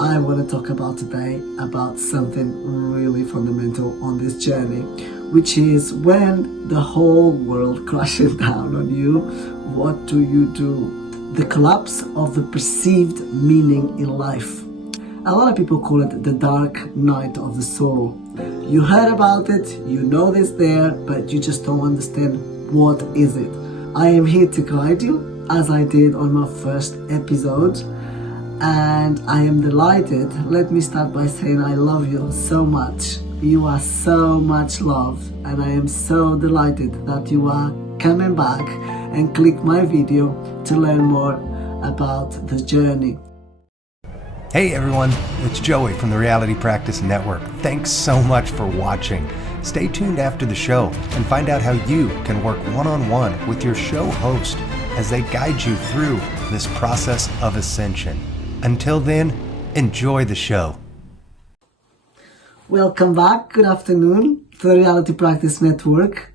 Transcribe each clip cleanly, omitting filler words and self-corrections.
I want to talk about today about something really fundamental on this journey, which is when the whole world crashes down on you, what do you do? The collapse of the perceived meaning in life. A lot of people call it the dark night of the soul. You heard about it, you know it's there, but you just don't understand what is it. I am here to guide you, as I did on my first episode, and I am delighted. Let me start by saying I love you so much. You are so much love, and I am so delighted that you are coming back and click my video to learn more about the journey. Hey everyone, it's Joey from the Reality Practice Network. Thanks so much for watching. Stay tuned after the show and find out how you can work one-on-one with your show host as they guide you through this process of ascension. Until then, enjoy the show. Welcome back. Good afternoon to the Reality Practice Network.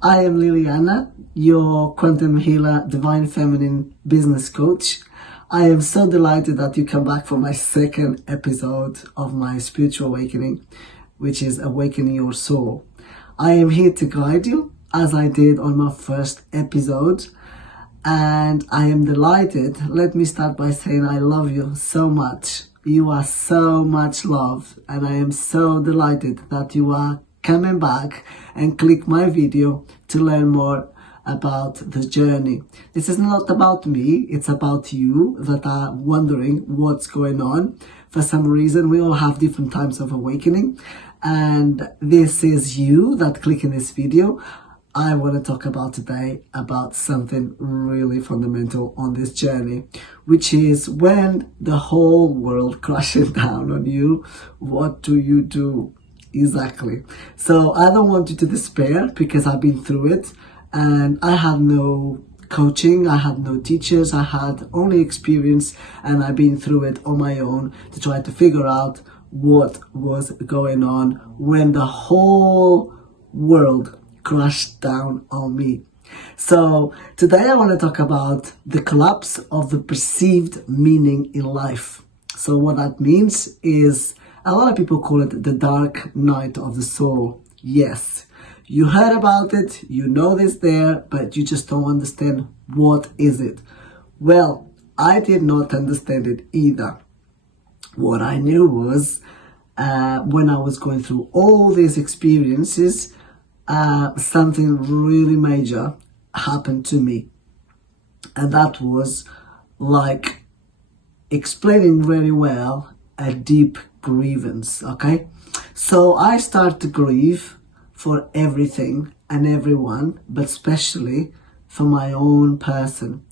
I am Liliana, your quantum healer, divine feminine business coach. I am so delighted that you come back for my second episode of my spiritual awakening, which is Awakening Your Soul. I am here to guide you, as I did on my first episode, and I am delighted. Let me start by saying I love you so much. You are so much love, and I am so delighted that you are coming back and click my video to learn more about the journey. This is not about me, it's about you that are wondering what's going on. For some reason, we all have different times of awakening, and this is you that click in this video. I want to talk about today about something really fundamental on this journey, which is when the whole world crashes down on you, what do you do? Exactly. So I don't want you to despair, because I've been through it. And I had no coaching, I had no teachers, I had only experience, and I've been through it on my own to try to figure out what was going on when the whole world crashed down on me. So today I want to talk about the collapse of the perceived meaning in life. So what that means is, a lot of people call it the dark night of the soul. Yes. You heard about it, you know it's there, but you just don't understand what is it. Well, I did not understand it either. What I knew was, when I was going through all these experiences, something really major happened to me. And that was like explaining very well a deep grievance, okay? So I start to grieve for everything and everyone, but especially for my own person.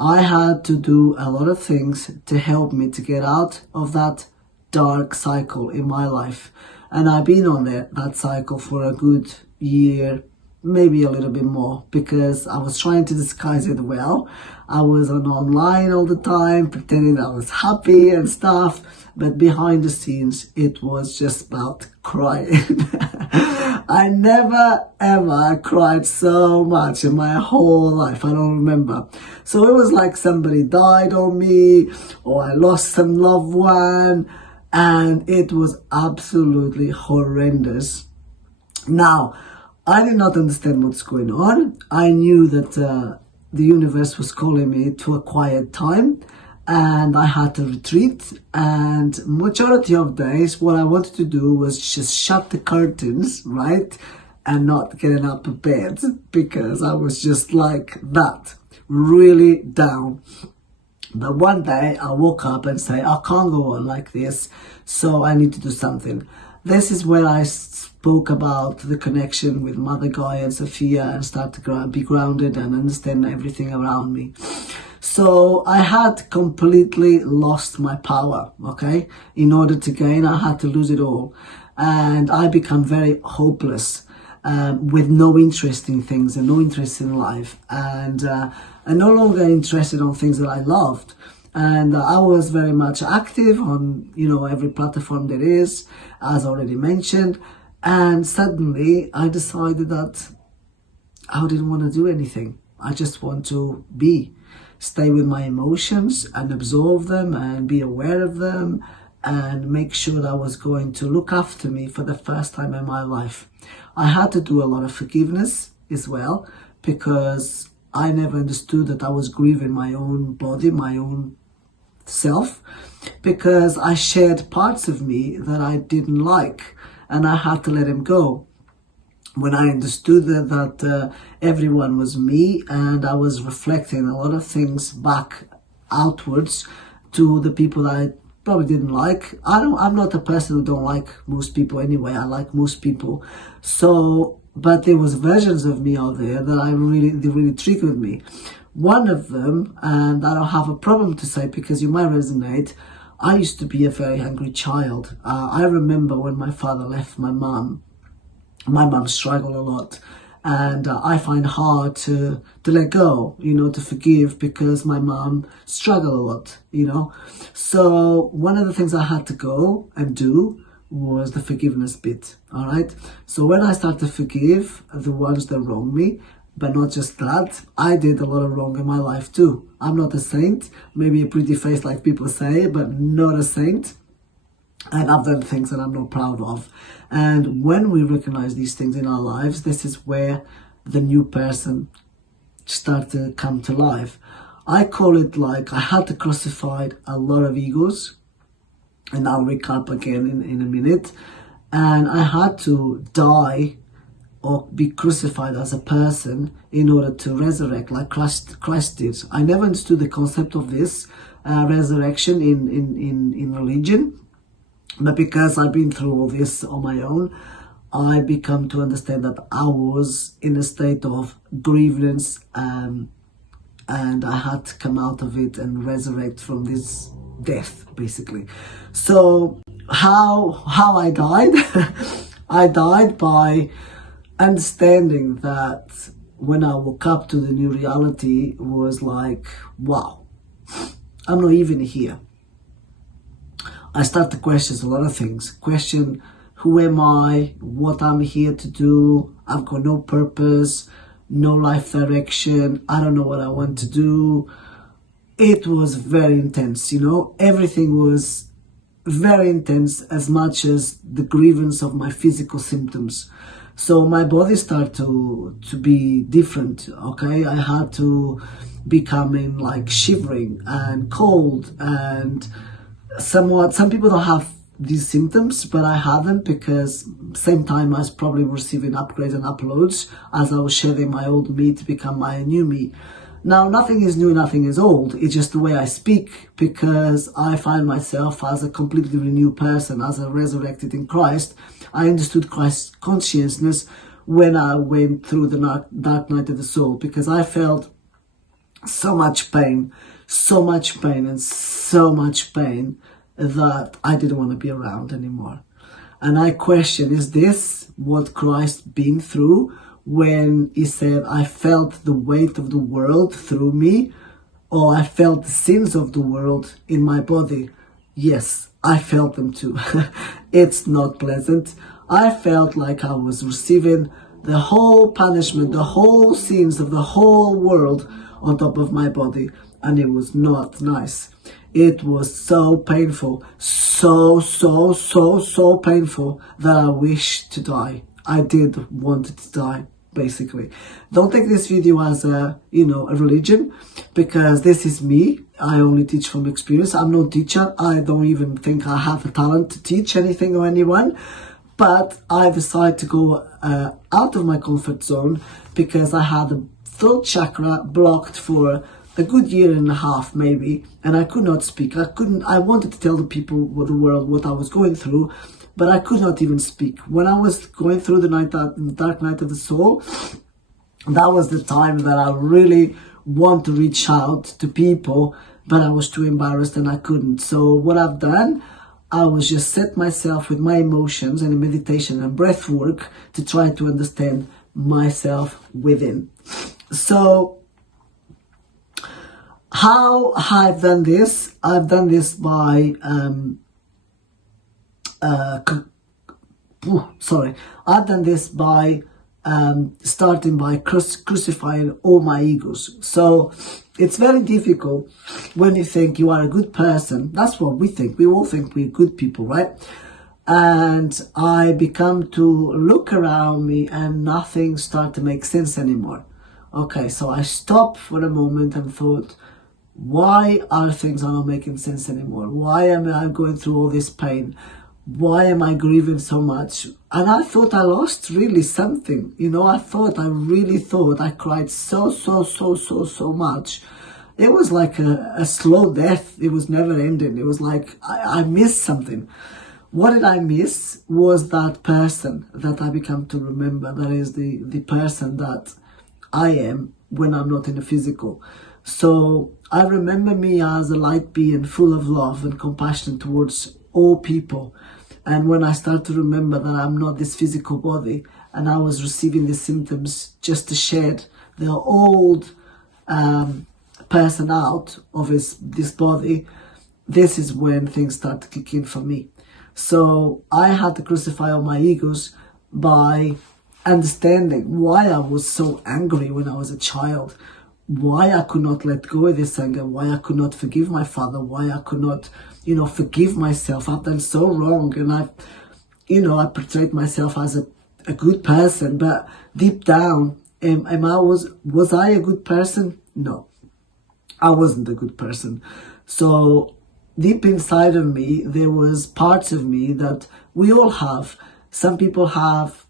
I had to do a lot of things to help me to get out of that dark cycle in my life. And I've been on that cycle for a good year, maybe a little bit more, because I was trying to disguise it well. I was online all the time, pretending I was happy and stuff, but behind the scenes, it was just about crying. I never ever cried so much in my whole life. I don't remember. So it was like somebody died on me, or I lost some loved one, and it was absolutely horrendous. Now, I did not understand what's going on. I knew that the universe was calling me to a quiet time, and I had to retreat. And majority of days, what I wanted to do was just shut the curtains, right? And not getting out of bed, because I was just like that, really down. But one day I woke up and said, I can't go on like this, so I need to do something. This is where I spoke about the connection with Mother Gaia and Sophia, and start to be grounded and understand everything around me. So I had completely lost my power, okay? In order to gain, I had to lose it all. And I become very hopeless, with no interest in things and no interest in life. And no longer interested on things that I loved. And I was very much active on, every platform there is, as already mentioned. And suddenly I decided that I didn't want to do anything. I just want to stay with my emotions and absorb them and be aware of them and make sure that I was going to look after me for the first time in my life. I had to do a lot of forgiveness as well, because I never understood that I was grieving my own body, my own self, because I shared parts of me that I didn't like, and I had to let him go. When I understood that everyone was me, and I was reflecting a lot of things back outwards to the people that I probably didn't like. I'm not a person who don't like most people anyway. I like most people. So, but there was versions of me out there that they really triggered me. One of them, and I don't have a problem to say because you might resonate, I used to be a very angry child. I remember when my father left my mom struggled a lot, and I find hard to let go, to forgive, because my mom struggled a lot, So one of the things I had to go and do was the forgiveness bit, all right? So when I start to forgive the ones that wronged me, but not just that, I did a lot of wrong in my life too. I'm not a saint, maybe a pretty face like people say, but not a saint. And I've done things that I'm not proud of. And when we recognize these things in our lives, this is where the new person starts to come to life. I call it like I had to crucify a lot of egos, and I'll recap again in a minute. And I had to die or be crucified as a person in order to resurrect like Christ did. I never understood the concept of this resurrection in religion. But because I've been through all this on my own, I become to understand that I was in a state of grievance, and I had to come out of it and resurrect from this death, basically. So how I died? I died by understanding that when I woke up to the new reality was like, wow, I'm not even here. I start to question a lot of things. Question, who am I? What I'm here to do? I've got no purpose, no life direction. I don't know what I want to do. It was very intense, Everything was very intense, as much as the grievance of my physical symptoms. So my body started to be different, okay? I had to becoming like shivering and cold and somewhat. Some people don't have these symptoms, but I had them because same time I was probably receiving upgrades and uploads as I was shedding my old me to become my new me. Now, nothing is new, nothing is old. It's just the way I speak, because I find myself as a completely renewed person, as a resurrected in Christ. I understood Christ's consciousness when I went through the dark night of the soul, because I felt so much pain and so much pain that I didn't want to be around anymore. And I question, is this what Christ been through when he said, I felt the weight of the world through me, or I felt the sins of the world in my body? Yes, I felt them too. It's not pleasant. I felt like I was receiving the whole punishment, the whole sins of the whole world on top of my body. And it was not nice. It was so painful, so painful that I wished to die. I did want to die, basically. Don't take this video as a religion, because this is me. I only teach from experience. I'm no teacher. I don't even think I have a talent to teach anything or anyone. But I decided to go out of my comfort zone because I had the third chakra blocked for a good year and a half maybe, and I could not speak. I wanted to tell the people, the world, what I was going through, but I could not even speak. When I was going through the dark night of the soul, that was the time that I really want to reach out to people, but I was too embarrassed and I couldn't. So what I've done, I was just set myself with my emotions and meditation and breath work to try to understand myself within. So how I've done this? I've done this by I've done this by starting by crucifying all my egos. So it's very difficult when you think you are a good person. That's what we think. We all think we're good people, right? And I become to look around me and nothing start to make sense anymore. Okay, so I stopped for a moment and thought, why are things not making sense anymore? Why am I going through all this pain? Why am I grieving so much? And I thought I lost really something. I really thought I cried so much. It was like a slow death. It was never ending. It was like I missed something. What did I miss was that person that I become to remember. That is the person that I am when I'm not in the physical. So I remember me as a light being full of love and compassion towards all people. And when I start to remember that I'm not this physical body and I was receiving the symptoms just to shed the old person out of this body, this is when things start to kick in for me. So I had to crucify all my egos by understanding why I was so angry when I was a child, why I could not let go of this anger, why I could not forgive my father, why I could not, forgive myself. I've done so wrong, and I portrayed myself as a good person, but deep down, was I a good person? No, I wasn't a good person. So deep inside of me, there was parts of me that we all have. Some people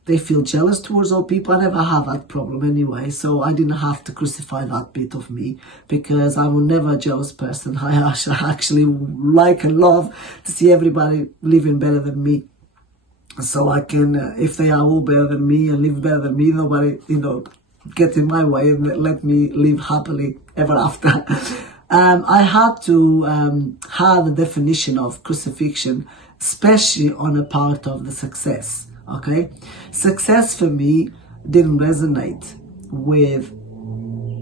they feel jealous towards all people. I never had that problem anyway, so I didn't have to crucify that bit of me, because I was never a jealous person. I actually like and love to see everybody living better than me. So I can, if they are all better than me and live better than me, nobody, get in my way and let me live happily ever after. I had to have a definition of crucifixion, especially on a part of the success, okay? Success for me didn't resonate with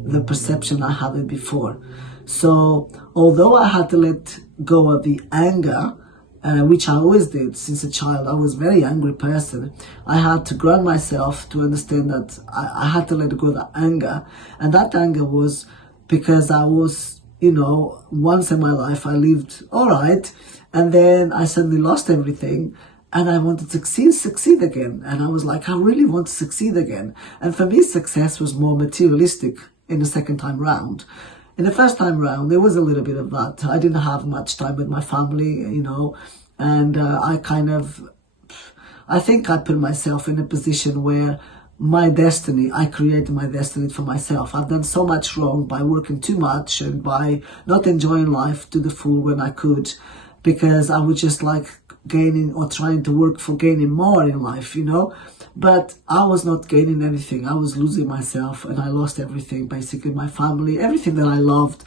the perception I had it before. So although I had to let go of the anger, which I always did since a child, I was a very angry person, I had to ground myself to understand that I had to let go of the anger. And that anger was because I was, once in my life I lived all right, and then I suddenly lost everything, and I wanted to succeed again. And I was like, I really want to succeed again. And for me, success was more materialistic in the second time round. In the first time round, there was a little bit of that. I didn't have much time with my family, and I think I put myself in a position where I created my destiny for myself. I've done so much wrong by working too much and by not enjoying life to the full when I could, because I was just like gaining or trying to work for gaining more in life, but I was not gaining anything. I was losing myself, and I lost everything, basically my family, everything that I loved.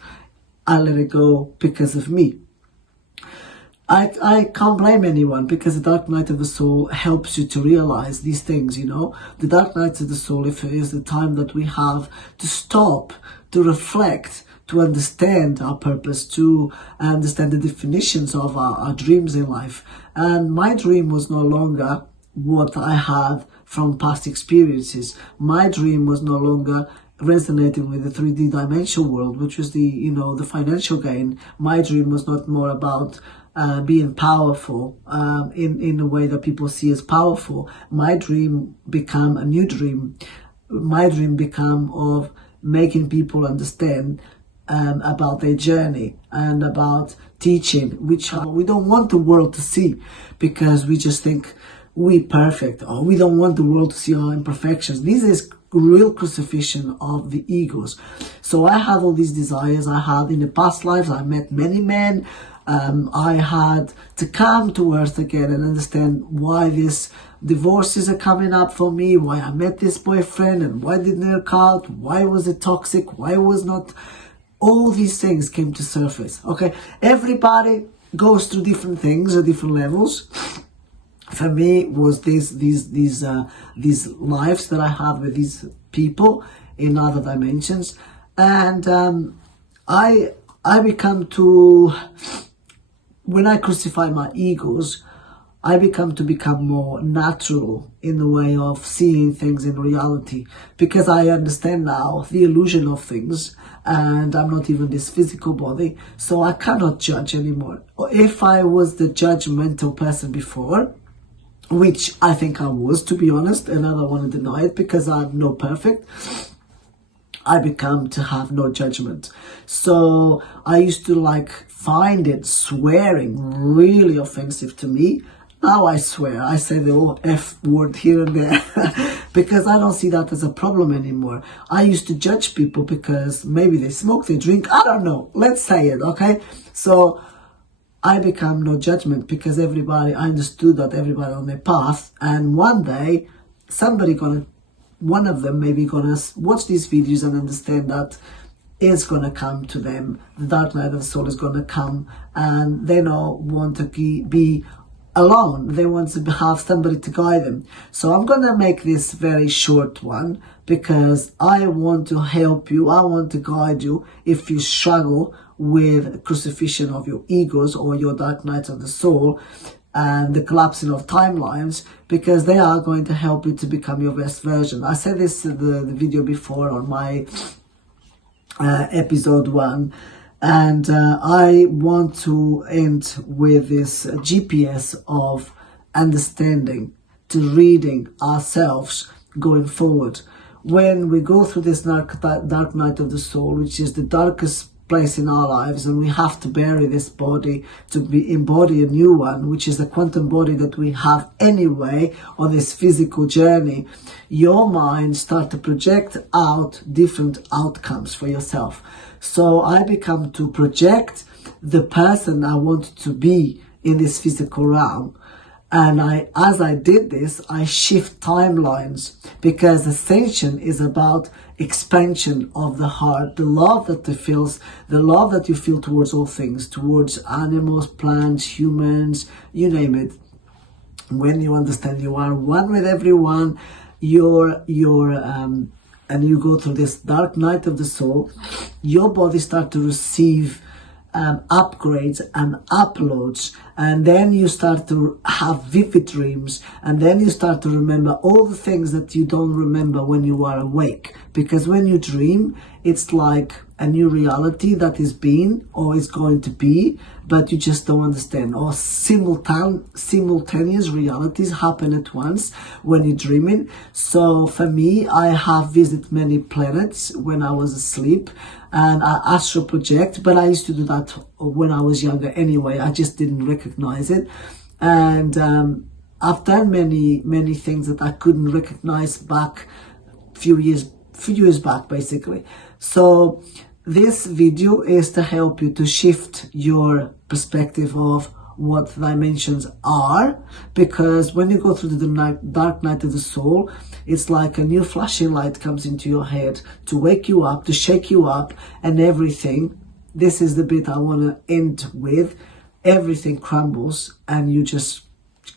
I let it go because of me. I can't blame anyone, because the dark night of the soul helps you to realize these things, The dark night of the soul is the time that we have to stop, to reflect, to understand our purpose, to understand the definitions of our dreams in life. And my dream was no longer what I had from past experiences. My dream was no longer resonating with the 3D dimensional world, which was the financial gain. My dream was not more about being powerful in a way that people see as powerful. My dream became a new dream. My dream became of making people understand about their journey and about teaching, which we don't want the world to see, because we just think we're perfect, or we don't want the world to see our imperfections. This is real crucifixion of the egos. So I have all these desires. I had in the past lives, I met many men. I had to come to earth again and understand why these divorces are coming up for me, why I met this boyfriend, and why didn't it work out, why was it toxic, why was not. All these things came to surface. Okay, everybody goes through different things at different levels. For me, it was these lives that I had with these people in other dimensions, and I become to, when I crucify my egos, I become more natural in the way of seeing things in reality, because I understand now the illusion of things, and I'm not even this physical body, so I cannot judge anymore. If I was the judgmental person before, which I think I was, to be honest, and I don't want to deny it because I'm not perfect, I become to have no judgment. So I used to find it swearing really offensive to me. Now I swear, I say the old F word here and there because I don't see that as a problem anymore. I used to judge people because maybe they smoke, they drink, I don't know. Let's say it, okay? So I become no judgment because I understood that everybody on their path, and one day one of them maybe gonna watch these videos and understand that it's gonna come to them. The dark night of the soul is gonna come, and they don't want to be alone. They want to have somebody to guide them. So I'm gonna make this very short one because I want to help you. I want to guide you if you struggle with crucifixion of your egos or your dark nights of the soul and the collapsing of timelines, because they are going to help you to become your best version. I said this in the video before on my episode 1, and I want to end with this GPS of understanding, to reading ourselves going forward. When we go through this dark night of the soul, which is the darkest place in our lives, and we have to bury this body to embody a new one, which is the quantum body that we have anyway on this physical journey, your mind start to project out different outcomes for yourself. So I become to project the person I wanted to be in this physical realm. And as I did this, I shift timelines, because ascension is about expansion of the heart, the love that you feel towards all things, towards animals, plants, humans, you name it. When you understand you are one with everyone, and you go through this dark night of the soul, your body starts to receive upgrades and uploads, and then you start to have vivid dreams, and then you start to remember all the things that you don't remember when you are awake, because when you dream, it's like a new reality that is being or is going to be, but you just don't understand. Or simultaneous realities happen at once when you're dreaming. So for me, I have visited many planets when I was asleep, and I astral project, but I used to do that when I was younger anyway. I just didn't recognize it. And I've done many things that I couldn't recognize back few years back, basically. So this video is to help you to shift your perspective of what dimensions are, because when you go through the dark night of the soul, it's like a new flashing light comes into your head to wake you up, to shake you up, and everything. This is the bit I want to end with. Everything crumbles and you just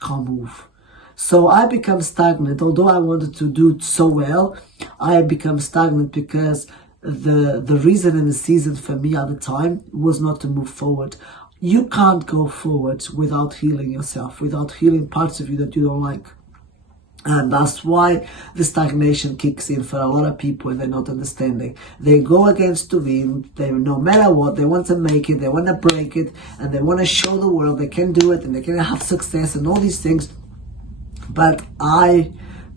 can't move. So I become stagnant. Although I wanted to do so well, I become stagnant because the reason and the season for me at the time was not to move forward. You can't go forward without healing yourself, without healing parts of you that you don't like. And that's why the stagnation kicks in for a lot of people, and they're not understanding. They go against the wind. They, no matter what, they want to make it, they want to break it, and they want to show the world they can do it, and they can have success and all these things. But I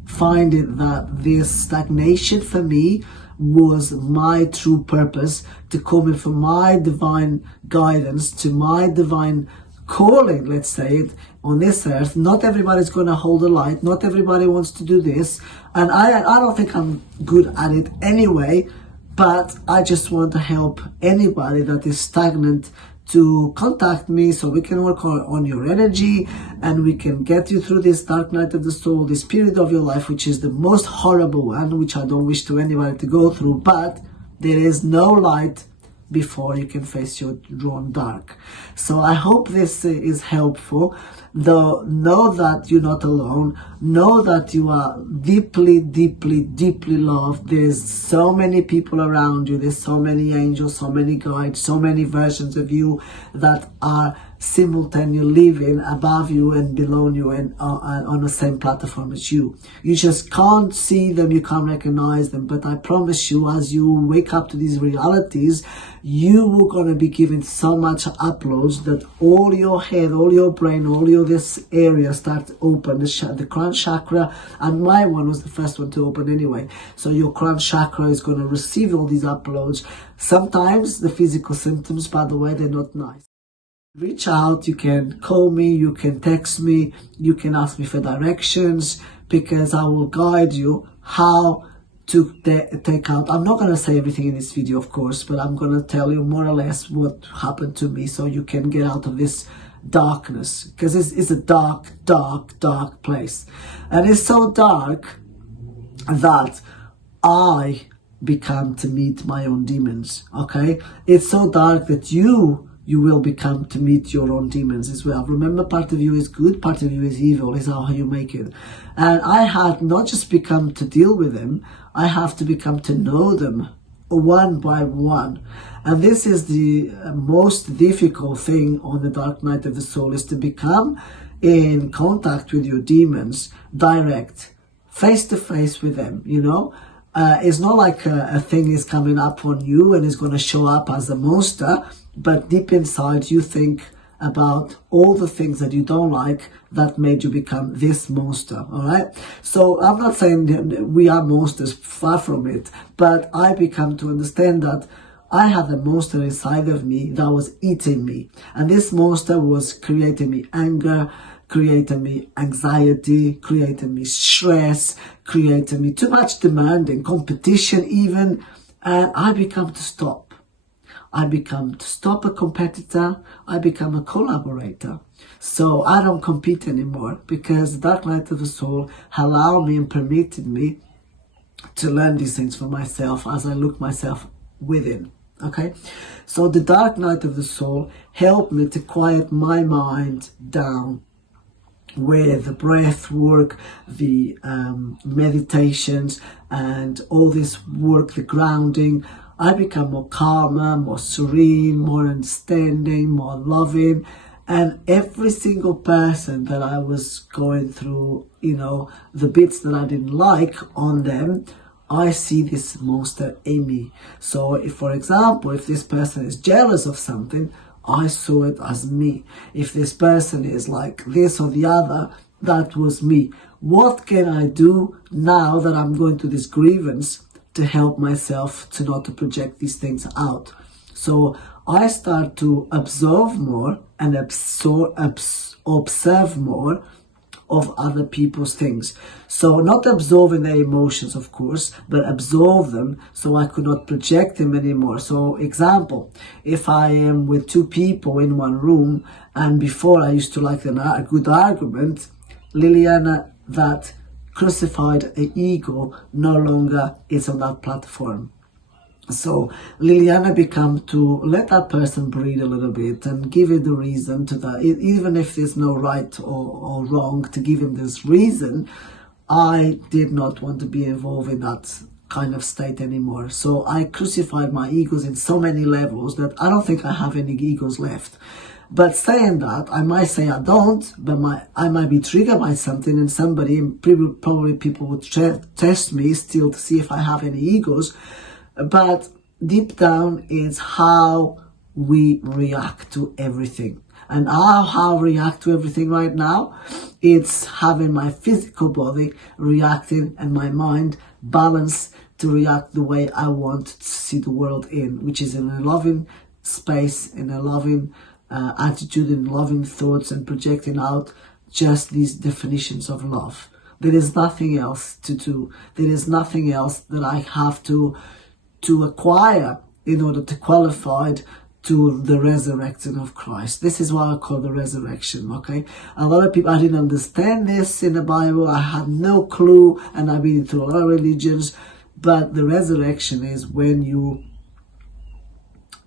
find it that this stagnation for me was my true purpose, to come in for my divine guidance, to my divine calling, let's say it, on this earth. Not everybody's going to hold a light. Not everybody wants to do this. And I don't think I'm good at it anyway, but I just want to help anybody that is stagnant to contact me, so we can work on your energy, and we can get you through this dark night of the soul, this period of your life, which is the most horrible one, which I don't wish to anybody to go through. But there is no light before you can face your own dark. So I hope this is helpful. Though, know that you're not alone. Know that you are deeply, deeply, deeply loved. There's so many people around you. There's so many angels, so many guides, so many versions of you that are simultaneously living above you and below you and on the same platform as you. You just can't see them, you can't recognize them. But I promise you, as you wake up to these realities, you are going to be given so much uploads that all your head, all your brain, all your this area start open. The crown chakra, and my one was the first one to open anyway. So your crown chakra is going to receive all these uploads. Sometimes the physical symptoms, by the way, they're not nice. Reach out, you can call me, you can text me, you can ask me for directions, because I will guide you how to take out. I'm not going to say everything in this video, of course, but I'm going to tell you more or less what happened to me so you can get out of this darkness, because it's a dark, dark, dark place. And it's so dark that I become to meet my own demons, okay? It's so dark that you will become to meet your own demons as well. Remember, part of you is good, part of you is evil, is how you make it. And I had not just become to deal with them, I have to become to know them one by one. And this is the most difficult thing on the dark night of the soul, is to become in contact with your demons, direct, face to face with them, you know. It's not like a thing is coming up on you and is going to show up as a monster, but deep inside you think about all the things that you don't like that made you become this monster, all right? So I'm not saying that we are monsters, far from it, but I become to understand that I had a monster inside of me that was eating me. And this monster was creating me anger, creating me anxiety, creating me stress, creating me too much demanding, competition even, and I become to stop. I become to stop a competitor, I become a collaborator. So I don't compete anymore, because the dark night of the soul allowed me and permitted me to learn these things for myself as I look myself within. Okay, so the dark night of the soul helped me to quiet my mind down with the breath work, the meditations, and all this work, the grounding. I become more calmer, more serene, more understanding, more loving. And every single person that I was going through, you know, the bits that I didn't like on them, I see this monster in me. So if, for example, if this person is jealous of something, I saw it as me. If this person is like this or the other, that was me. What can I do now that I'm going through this grievance to help myself to not to project these things out? So I start to observe more and observe more of other people's things. So not absorbing their emotions, of course, but absorb them so I could not project them anymore. So example, if I am with two people in one room, and before I used to like a good argument, Liliana that crucified an ego no longer is on that platform. So Liliana become to let that person breathe a little bit and give it the reason to that, even if there's no right or wrong, to give him this reason. I did not want to be involved in that kind of state anymore. So I crucified my egos in so many levels that I don't think I have any egos left. But saying that, I might say I don't, but I might be triggered by something, and somebody, probably people would test me still to see if I have any egos. But deep down, it's how we react to everything. And how I react to everything right now, it's having my physical body reacting and my mind balanced to react the way I want to see the world in, which is in a loving space, in a loving attitude, in loving thoughts, and projecting out just these definitions of love. There is nothing else to do. There is nothing else that I have to acquire in order to qualify to the resurrection of Christ. This is what I call the resurrection, okay? A lot of people, I didn't understand this in the Bible. I had no clue, and I've been through a lot of religions, but the resurrection is when you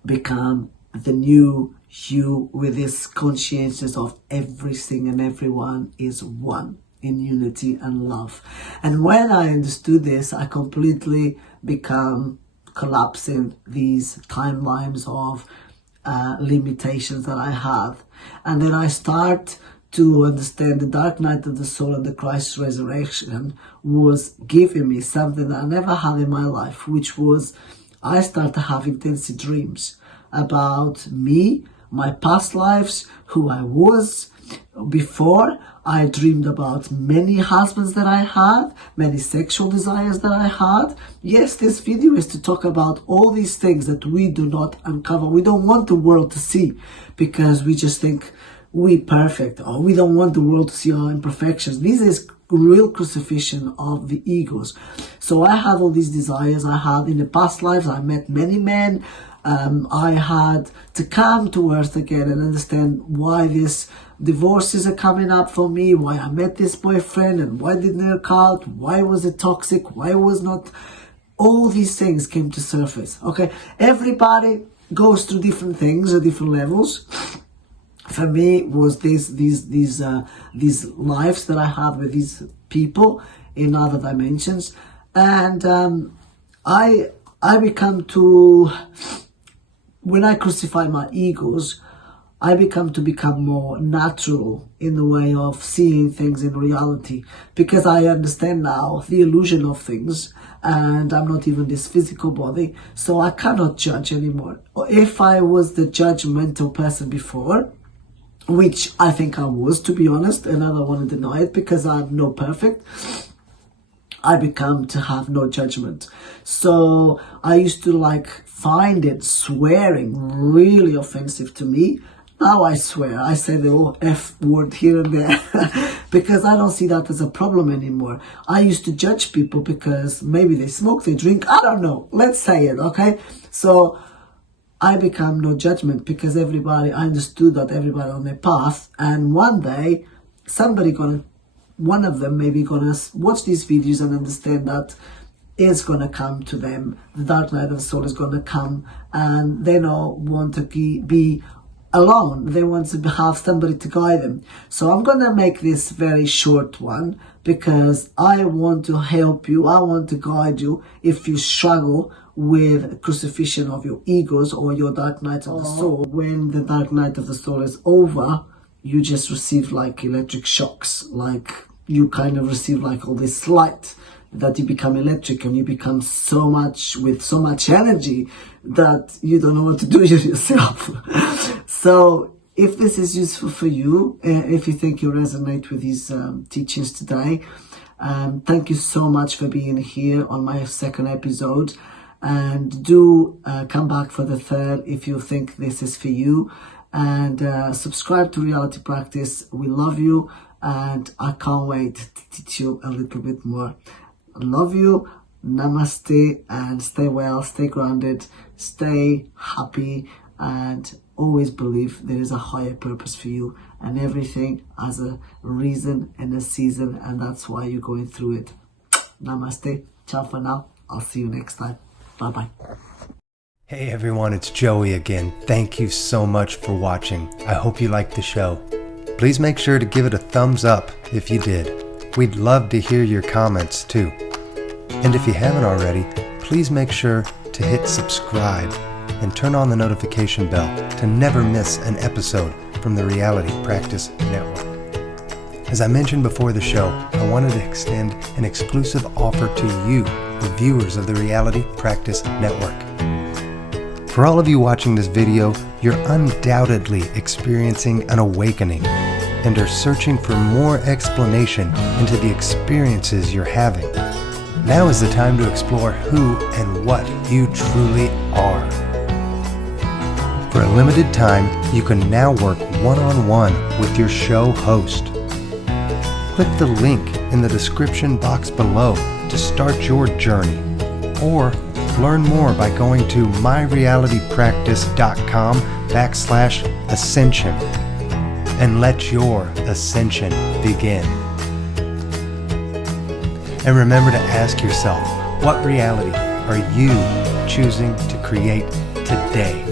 become the new you with this conscientiousness of everything and everyone is one in unity and love. And when I understood this, I completely become collapsing these timelines of limitations that I had. And then I start to understand the dark night of the soul and the Christ resurrection was giving me something that I never had in my life, which was I started to have intense dreams about me, my past lives, who I was before. I dreamed about many husbands that I had, many sexual desires that I had. Yes, this video is to talk about all these things that we do not uncover. We don't want the world to see because we just think we perfect, or we don't want the world to see our imperfections. This is real crucifixion of the egos. So I have all these desires. I had in the past lives, I met many men. I had to come to earth again and understand why these divorces are coming up for me, why I met this boyfriend and why didn't it work out, why was it toxic, why was not. All these things came to surface. Okay, everybody goes through different things at different levels. For me, was these lives that I had with these people in other dimensions, and I become to, when I crucify my egos, I become more natural in the way of seeing things in reality, because I understand now the illusion of things, and I'm not even this physical body, so I cannot judge anymore. If I was the judgmental person before, which I think I was, to be honest, and I don't want to deny it because I'm not perfect, I become to have no judgment. So I used to find it swearing really offensive to me. Now I swear, I say the F word here and there because I don't see that as a problem anymore. I used to judge people because maybe they smoke, they drink, I don't know, let's say it, okay? So I become no judgment because I understood that everybody on their path, and one day one of them maybe gonna watch these videos and understand that it's gonna come to them. The dark night of the soul is gonna come, and they don't want to be alone. They want to have somebody to guide them. So I'm gonna make this very short one because I want to help you. I want to guide you if you struggle with crucifixion of your egos or your dark night of the soul. When the dark night of the soul is over, you just receive electric shocks, you kind of receive all this light that you become electric, and you become with so much energy that you don't know what to do with yourself. So if this is useful for you, if you think you resonate with these teachings today, thank you so much for being here on my second episode. And do come back for the third if you think this is for you. And subscribe to Reality Practice. We love you, and I can't wait to teach you a little bit more. I love you. Namaste, and stay well, stay grounded, stay happy, and always believe there is a higher purpose for you, and everything has a reason and a season, and that's why you're going through it. Namaste. Ciao for now. I'll see you next time. Bye-bye. Hey everyone, it's Joey again. Thank you so much for watching. I hope you liked the show. Please make sure to give it a thumbs up if you did. We'd love to hear your comments too. And if you haven't already, please make sure to hit subscribe and turn on the notification bell to never miss an episode from the Reality Practice Network. As I mentioned before the show, I wanted to extend an exclusive offer to you, the viewers of the Reality Practice Network. For all of you watching this video, you're undoubtedly experiencing an awakening and are searching for more explanation into the experiences you're having. Now is the time to explore who and what you truly are. For a limited time, you can now work one-on-one with your show host. Click the link in the description box below to start your journey, or learn more by going to myrealitypractice.com/ascension and let your ascension begin. And remember to ask yourself, what reality are you choosing to create today?